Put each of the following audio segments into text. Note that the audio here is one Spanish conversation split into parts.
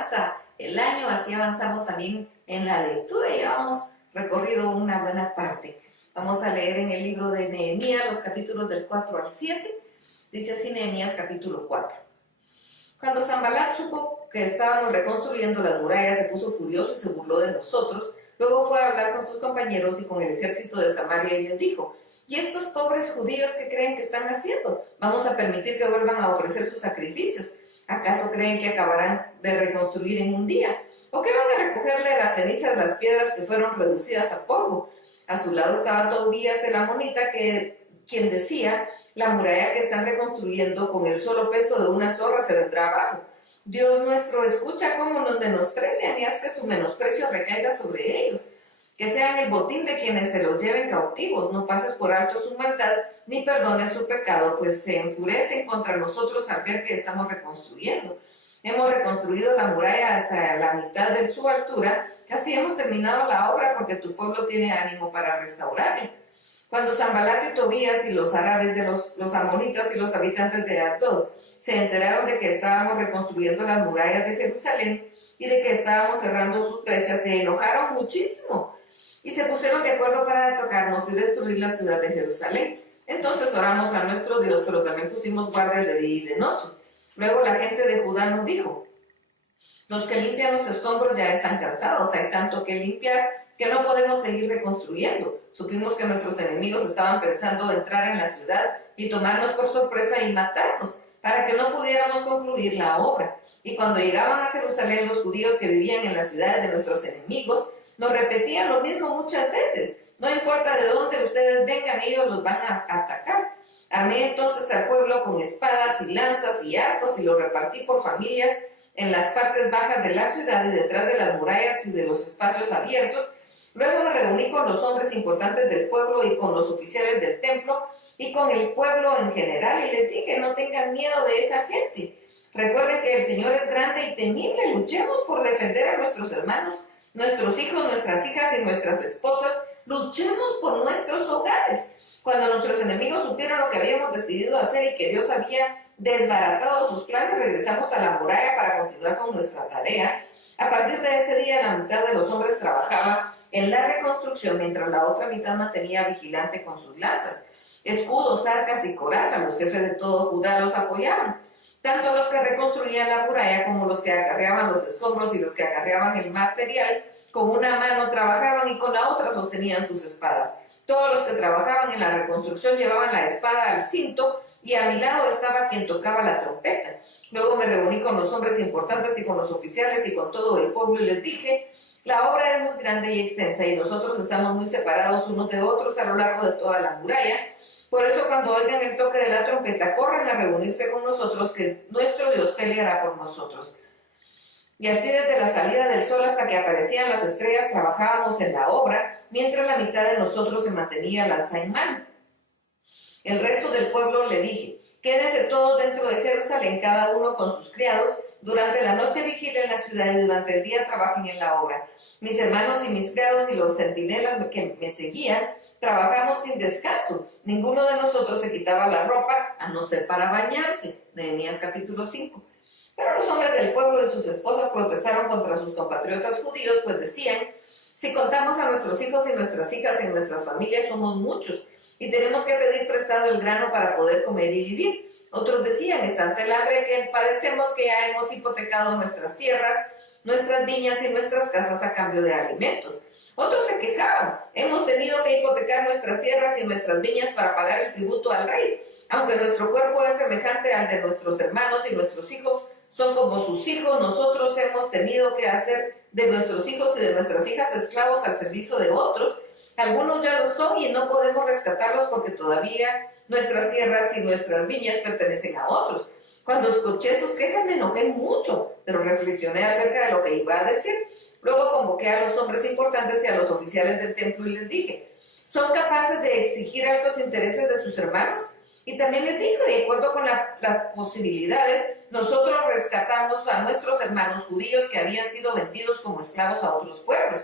avanza el año, así avanzamos también en la lectura y ya hemos recorrido una buena parte. Vamos a leer en el libro de Nehemías los capítulos del 4 al 7. Dice así Nehemías capítulo 4. Cuando Sanballat supo que estábamos reconstruyendo las murallas, se puso furioso y se burló de nosotros. Luego fue a hablar con sus compañeros y con el ejército de Samaria y les dijo: ¿y estos pobres judíos qué creen que están haciendo? ¿Vamos a permitir que vuelvan a ofrecer sus sacrificios? ¿Acaso creen que acabarán de reconstruir en un día? ¿O que van a recogerle las cenizas, las piedras que fueron reducidas a polvo? A su lado estaba Tobías el amonita, quien decía: la muralla que están reconstruyendo con el solo peso de una zorra se vendrá abajo. Dios nuestro, escucha cómo nos menosprecian y haz que su menosprecio recaiga sobre ellos. Que sean el botín de quienes se los lleven cautivos. No pases por alto su maldad, ni perdones su pecado, pues se enfurecen contra nosotros al ver que estamos reconstruyendo. Hemos reconstruido la muralla hasta la mitad de su altura, casi hemos terminado la obra porque tu pueblo tiene ánimo para restaurarla. Cuando Sanballat y Tobías y los árabes de los amonitas y los habitantes de Asdod se enteraron de que estábamos reconstruyendo las murallas de Jerusalén y de que estábamos cerrando sus brechas, se enojaron muchísimo y se pusieron de acuerdo para atacarnos y destruir la ciudad de Jerusalén. Entonces oramos a nuestro Dios, pero también pusimos guardias de día y de noche. Luego la gente de Judá nos dijo: los que limpian los escombros ya están cansados, hay tanto que limpiar que no podemos seguir reconstruyendo. Supimos que nuestros enemigos estaban pensando entrar en la ciudad y tomarnos por sorpresa y matarnos, para que no pudiéramos concluir la obra. Y cuando llegaban a Jerusalén, los judíos que vivían en las ciudades de nuestros enemigos nos repetían lo mismo muchas veces: no importa de dónde ustedes vengan, ellos los van a atacar. Armé entonces al pueblo con espadas y lanzas y arcos y lo repartí por familias en las partes bajas de la ciudad y detrás de las murallas y de los espacios abiertos. Luego me reuní con los hombres importantes del pueblo y con los oficiales del templo y con el pueblo en general y les dije: no tengan miedo de esa gente. Recuerden que el Señor es grande y temible. Luchemos por defender a nuestros hermanos, nuestros hijos, nuestras hijas y nuestras esposas. Luchemos por nuestros hogares. Cuando nuestros enemigos supieron lo que habíamos decidido hacer y que Dios había desbaratado sus planes, regresamos a la muralla para continuar con nuestra tarea. A partir de ese día, la mitad de los hombres trabajaba en la reconstrucción, mientras la otra mitad mantenía vigilante con sus lanzas. Escudos, arcas y corazas, los jefes de todo Judá los apoyaban. Tanto los que reconstruían la muralla como los que acarreaban los escombros y los que acarreaban el material, con una mano trabajaban y con la otra sostenían sus espadas. Todos los que trabajaban en la reconstrucción llevaban la espada al cinto y a mi lado estaba quien tocaba la trompeta. Luego me reuní con los hombres importantes y con los oficiales y con todo el pueblo y les dije: la obra es muy grande y extensa y nosotros estamos muy separados unos de otros a lo largo de toda la muralla. Por eso cuando oigan el toque de la trompeta, corran a reunirse con nosotros, que nuestro Dios peleará por nosotros. Y así desde la salida del sol hasta que aparecían las estrellas trabajábamos en la obra, mientras la mitad de nosotros se mantenía lanza en mano. El resto del pueblo le dije: quédense todos dentro de Jerusalén, cada uno con sus criados. Durante la noche vigilen la ciudad y durante el día trabajen en la obra. Mis hermanos y mis criados y los centinelas que me seguían trabajamos sin descanso. Ninguno de nosotros se quitaba la ropa, a no ser para bañarse. Nehemías capítulo 5. Pero los hombres del pueblo y sus esposas protestaron contra sus compatriotas judíos, pues decían: si contamos a nuestros hijos y nuestras hijas en nuestras familias, somos muchos y tenemos que pedir prestado el grano para poder comer y vivir. Otros decían: es tanta el hambre que padecemos que ya hemos hipotecado nuestras tierras, nuestras viñas y nuestras casas a cambio de alimentos. Otros se quejaban: hemos tenido que hipotecar nuestras tierras y nuestras viñas para pagar el tributo al rey. Aunque nuestro cuerpo es semejante al de nuestros hermanos y nuestros hijos son como sus hijos, nosotros hemos tenido que hacer de nuestros hijos y de nuestras hijas esclavos al servicio de otros. Algunos ya lo son y no podemos rescatarlos porque todavía nuestras tierras y nuestras viñas pertenecen a otros. Cuando escuché sus quejas me enojé mucho, pero reflexioné acerca de lo que iba a decir. Luego convoqué a los hombres importantes y a los oficiales del templo y les dije: ¿son capaces de exigir altos intereses de sus hermanos? Y también les dije: de acuerdo con las posibilidades, nosotros rescatamos a nuestros hermanos judíos que habían sido vendidos como esclavos a otros pueblos.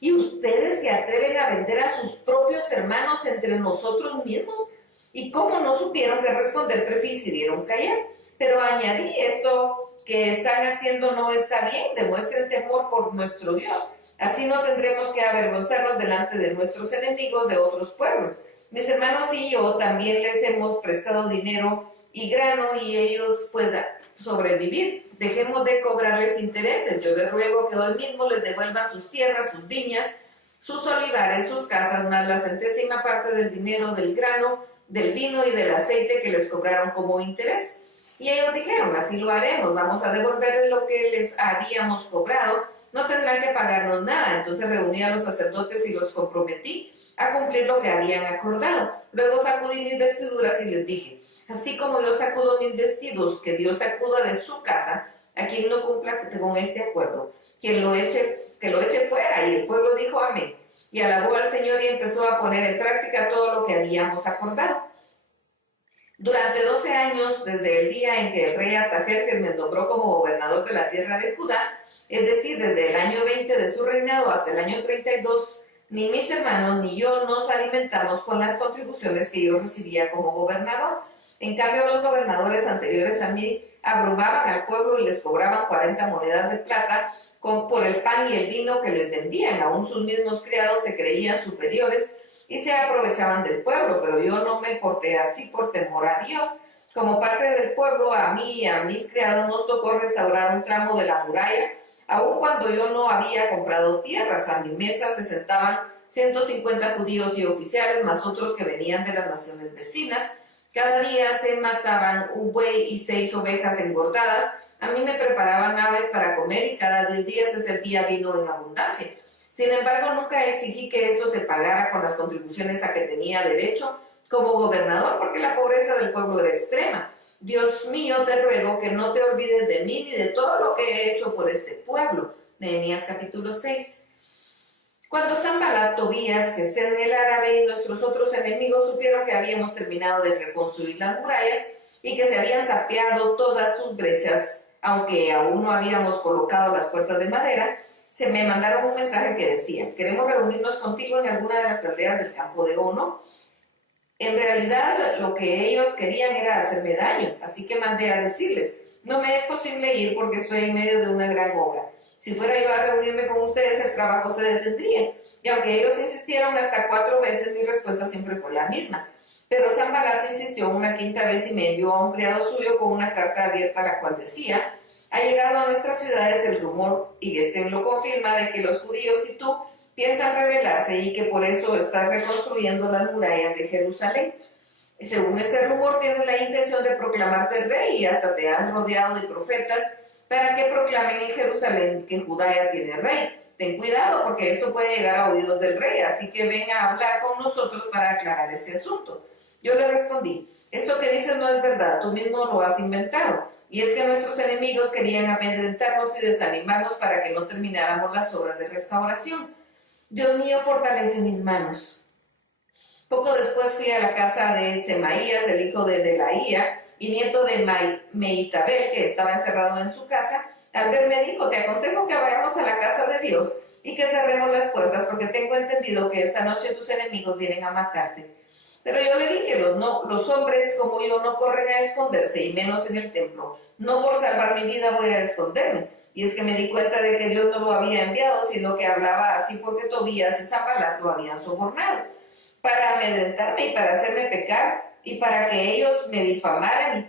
¿Y ustedes se atreven a vender a sus propios hermanos entre nosotros mismos? Y como no supieron qué responder, prefirieron callar. Pero añadí esto que están haciendo no está bien, demuestren temor por nuestro Dios. Así no tendremos que avergonzarnos delante de nuestros enemigos de otros pueblos. Mis hermanos y yo también les hemos prestado dinero y grano y ellos puedan sobrevivir. Dejemos de cobrarles intereses. Yo les ruego que hoy mismo les devuelvan sus tierras, sus viñas, sus olivares, sus casas, más la centésima parte del dinero, del grano, del vino y del aceite que les cobraron como interés. Y ellos dijeron, así lo haremos, vamos a devolverles lo que les habíamos cobrado, no tendrán que pagarnos nada. Entonces reuní a los sacerdotes y los comprometí a cumplir lo que habían acordado. Luego sacudí mis vestiduras y les dije, así como yo sacudo mis vestidos, que Dios sacuda de su casa a quien no cumpla con este acuerdo, que lo eche fuera. Y el pueblo dijo amén. Y alabó al Señor y empezó a poner en práctica todo lo que habíamos acordado. Durante 12 años, desde el día en que el rey Artajerjes me nombró como gobernador de la tierra de Judá, es decir, desde el año 20 de su reinado hasta el año 32, ni mis hermanos ni yo nos alimentamos con las contribuciones que yo recibía como gobernador. En cambio, los gobernadores anteriores a mí abrumaban al pueblo y les cobraban 40 monedas de plata por el pan y el vino que les vendían. Aún sus mismos criados se creían superiores y se aprovechaban del pueblo, pero yo no me porté así por temor a Dios. Como parte del pueblo, a mí y a mis criados nos tocó restaurar un tramo de la muralla, aun cuando yo no había comprado tierras. A mi mesa se sentaban 150 judíos y oficiales, más otros que venían de las naciones vecinas. Cada día se mataban un buey y 6 ovejas engordadas. A mí me preparaban aves para comer y cada 10 días se servía vino en abundancia. Sin embargo, nunca exigí que esto se pagara con las contribuciones a que tenía derecho como gobernador, porque la pobreza del pueblo era extrema. Dios mío, te ruego que no te olvides de mí ni de todo lo que he hecho por este pueblo. Nehemías capítulo 6. Cuando Sanballat, Tobías, Gesem el árabe y nuestros otros enemigos supieron que habíamos terminado de reconstruir las murallas y que se habían tapiado todas sus brechas, aunque aún no habíamos colocado las puertas de madera, se me mandaron un mensaje que decía, queremos reunirnos contigo en alguna de las aldeas del campo de Ono. En realidad, lo que ellos querían era hacerme daño, así que mandé a decirles, no me es posible ir porque estoy en medio de una gran obra. Si fuera yo a reunirme con ustedes, el trabajo se detendría. Y aunque ellos insistieron hasta 4 veces, mi respuesta siempre fue la misma. Pero Sanballat insistió una 5ª vez y me envió a un criado suyo con una carta abierta, la cual decía, ha llegado a nuestras ciudades el rumor, y Gesem lo confirma, de que los judíos y tú piensan rebelarse y que por eso estás reconstruyendo las murallas de Jerusalén. Según este rumor, tienes la intención de proclamarte rey y hasta te has rodeado de profetas para que proclamen en Jerusalén que Judá ya tiene rey. Ten cuidado porque esto puede llegar a oídos del rey, así que ven a hablar con nosotros para aclarar este asunto. Yo le respondí, esto que dices no es verdad, tú mismo lo has inventado. Y es que nuestros enemigos querían amedrentarnos y desanimarnos para que no termináramos las obras de restauración. Dios mío, fortalece mis manos. Poco después fui a la casa de Semaías, el hijo de Delaía, y nieto de Meitabel, que estaba encerrado en su casa. Al verme dijo, te aconsejo que vayamos a la casa de Dios y que cerremos las puertas, porque tengo entendido que esta noche tus enemigos vienen a matarte. Pero yo le dije, los hombres como yo no corren a esconderse, y menos en el templo. No por salvar mi vida voy a esconderme. Y es que me di cuenta de que Dios no lo había enviado, sino que hablaba así porque Tobías y Sanballat lo habían sobornado, para amedrentarme y para hacerme pecar, y para que ellos me difamaran y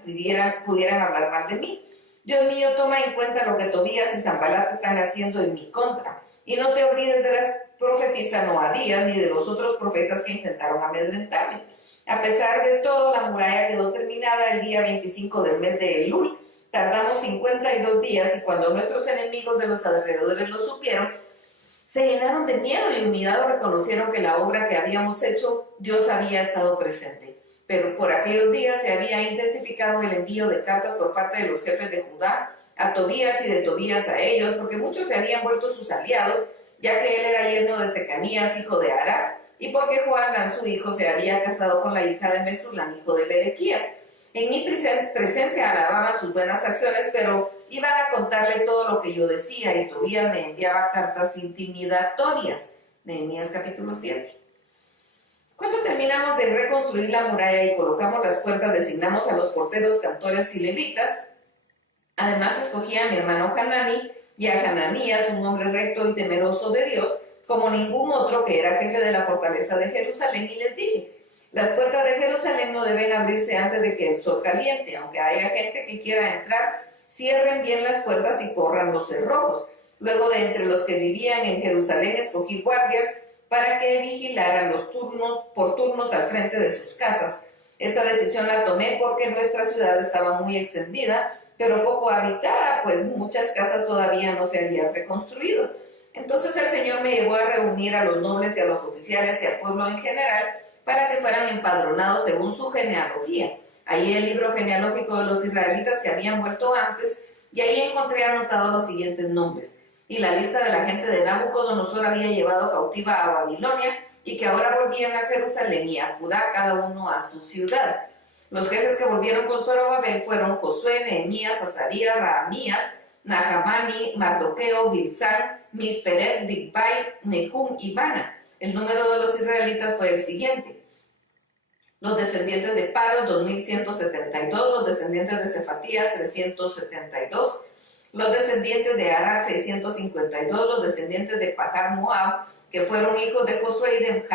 pudieran hablar mal de mí. Dios mío, toma en cuenta lo que Tobías y Sanballat están haciendo en mi contra, y no te olvides de las profetisas Noadías ni de los otros profetas que intentaron amedrentarme. A pesar de todo, la muralla quedó terminada el día 25 del mes de Elul. Tardamos 52 días y cuando nuestros enemigos de los alrededores lo supieron, se llenaron de miedo y humillados reconocieron que la obra que habíamos hecho, Dios había estado presente. Pero por aquellos días se había intensificado el envío de cartas por parte de los jefes de Judá a Tobías y de Tobías a ellos, porque muchos se habían vuelto sus aliados, ya que él era yerno de Secanías, hijo de Arach, y porque Johanán, su hijo, se había casado con la hija de Mesulam, hijo de Berequías. En mi presencia alababan sus buenas acciones, pero iban a contarle todo lo que yo decía, y Tobías me enviaba cartas intimidatorias. Nehemías capítulo 7. Cuando terminamos de reconstruir la muralla y colocamos las puertas, designamos a los porteros, cantores y levitas, Además escogí a mi hermano Hanani y a Hananías, un hombre recto y temeroso de Dios, como ningún otro, que era jefe de la fortaleza de Jerusalén, y les dije: las puertas de Jerusalén no deben abrirse antes de que el sol caliente. Aunque haya gente que quiera entrar, cierren bien las puertas y corran los cerrojos. Luego, de entre los que vivían en Jerusalén, escogí guardias para que vigilaran por turnos al frente de sus casas. Esta decisión la tomé porque nuestra ciudad estaba muy extendida, pero poco habitada, pues muchas casas todavía no se habían reconstruido. Entonces el Señor me llevó a reunir a los nobles y a los oficiales y al pueblo en general para que fueran empadronados según su genealogía. Ahí el libro genealógico de los israelitas que habían vuelto antes, y ahí encontré anotados los siguientes nombres: y la lista de la gente de Nabucodonosor había llevado cautiva a Babilonia y que ahora volvían a Jerusalén y a Judá, cada uno a su ciudad. Los jefes que volvieron con Zorobabel fueron Josué, Nehemías, Azarías, Rahamías, Nahamani, Mardoqueo, Bilsán, Misperet, Bigbai, Nehum y Bana. El número de los israelitas fue el siguiente: los descendientes de Paro, 2172, los descendientes de Cefatías, 372, los descendientes de Arad, 652, los descendientes de Pajar Moab, que fueron hijos de Josué y de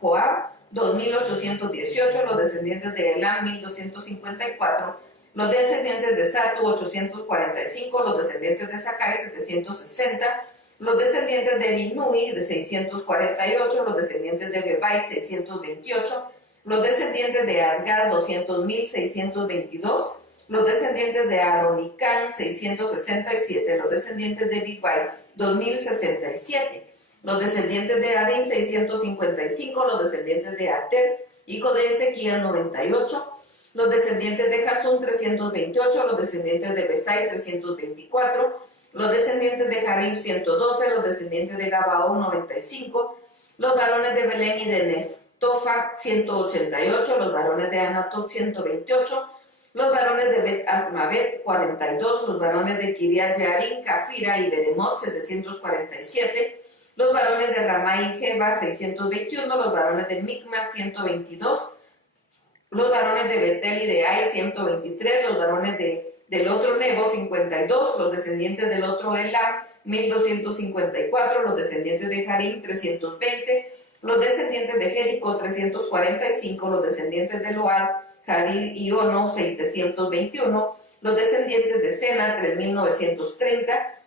Joab, 2818, los descendientes de Elam, 1254, los descendientes de Satu, 845, los descendientes de Sakai, 760, los descendientes de Binui, de 648, los descendientes de Bebai, 628, los descendientes de Asgad, 200.622, los descendientes de Adonicán, 667, los descendientes de Bigbai, 2067, los descendientes de Adín, 655, los descendientes de Ater, hijo de Ezequiel, 98, los descendientes de Jasún, 328, los descendientes de Besai, 324, los descendientes de Jarib, 112, los descendientes de Gabaón, 95, los varones de Belén y de Neftofa, 188, los varones de Anatot, 128, los varones de Bet Asmavet, 42, los varones de Kiriat Jearim, Cafira y Beremot, 747, los varones de Ramá y Jeba, 621, los varones de Micmas, 122, los varones de Betel y de Ai, 123, los varones del otro Nebo, 52, los descendientes del otro Elam, 1254, los descendientes de Harim, 320, los descendientes de Jericó, 345, los descendientes de Load, Hadid y Ono, 721, los descendientes de Sena, 3930,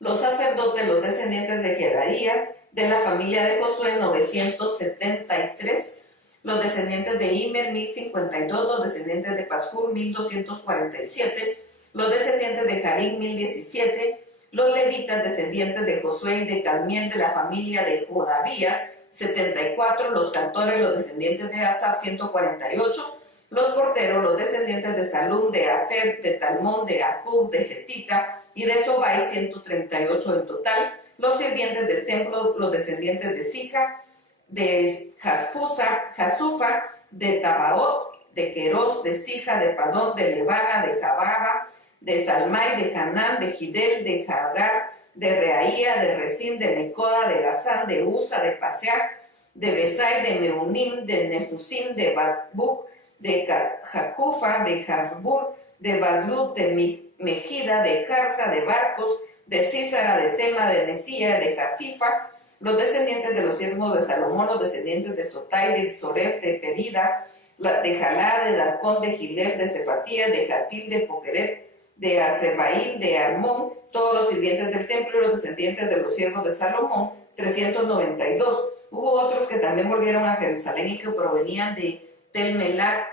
los sacerdotes, los descendientes de Jedaías, de la familia de Josué, 973, los descendientes de Imer, 1052, los descendientes de Pascur, 1247, los descendientes de Harim, 1017, los levitas, descendientes de Josué y de Cadmiel, de la familia de Jodavías, 74, los cantores, los descendientes de Asaf, 148, los porteros, los descendientes de Salum, de Ater, de Talmón, de Acub, de Getita y de Sobai, 138 en total, los sirvientes del templo, los descendientes de Sija, de Jasufa, de Tabaot, de Queros, de Sija, de Padón, de Levana, de Jababa, de Salmai, de Hanán, de Gidel, de Hagar, de Reaía, de Resín, de Necoda, de Gazán, de Usa, de Paseach, de Besai, de Meunim, de Nefusim, de Bakbuk, de Jacufa, de Jarbur, de Badlut, de Mejida, de Jarsa, de Barcos, de Císara, de Tema, de Nesía, de Jatifa, los descendientes de los siervos de Salomón, los descendientes de Sotai, de Soref, de Perida, de Jalá, de Darcón, de Gilel, de Cefatía, de Jatil, de Pokeret, de Asebaim, de Armón, todos los sirvientes del templo y los descendientes de los siervos de Salomón, 392. Hubo otros que también volvieron a Jerusalén y que provenían de Tel-Melach,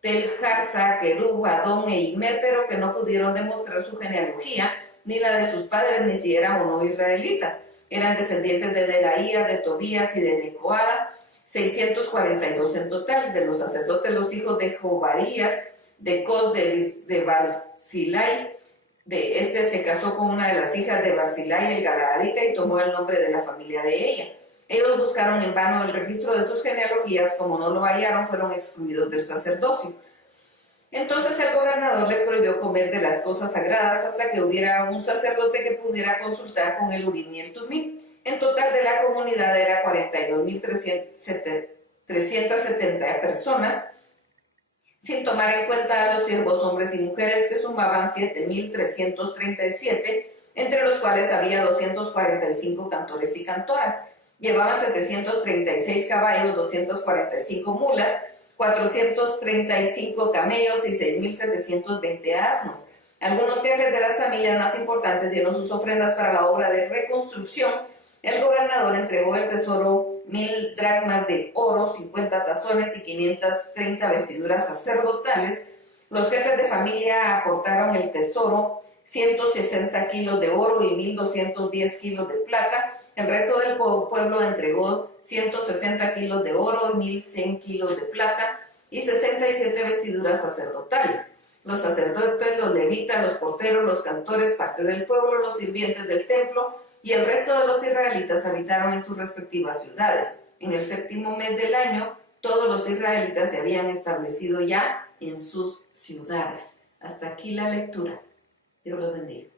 Tel-Jarsa, Kerub, Adón e Imer, pero que no pudieron demostrar su genealogía, ni la de sus padres, ni si eran o no israelitas. Eran descendientes de Delaía, de Tobías y de Necoada, 642 en total. De los sacerdotes, los hijos de Jobaías, de Cos, de Barzilai, de este se casó con una de las hijas de Barzilai, el Galaadita, y tomó el nombre de la familia de ella. Ellos buscaron en vano el registro de sus genealogías, como no lo hallaron, fueron excluidos del sacerdocio. Entonces el gobernador les prohibió comer de las cosas sagradas hasta que hubiera un sacerdote que pudiera consultar con el Urim y el Tumim. En total de la comunidad era 42.370 personas, sin tomar en cuenta a los siervos hombres y mujeres, que sumaban 7,337, entre los cuales había 245 cantores y cantoras. Llevaban 736 caballos, 245 mulas, 435 camellos y 6,720 asnos. Algunos jefes de las familias más importantes dieron sus ofrendas para la obra de reconstrucción. El gobernador entregó el tesoro 1,000 dracmas de oro, 50 tazones y 530 vestiduras sacerdotales. Los jefes de familia aportaron el tesoro 160 kilos de oro y 1,210 kilos de plata. El resto del pueblo entregó 160 kilos de oro y 1,100 kilos de plata y 67 vestiduras sacerdotales. Los sacerdotes, los levitas, los porteros, los cantores, parte del pueblo, los sirvientes del templo y el resto de los israelitas habitaron en sus respectivas ciudades. En el 7º mes del año, todos los israelitas se habían establecido ya en sus ciudades. Hasta aquí la lectura. Dios los bendiga.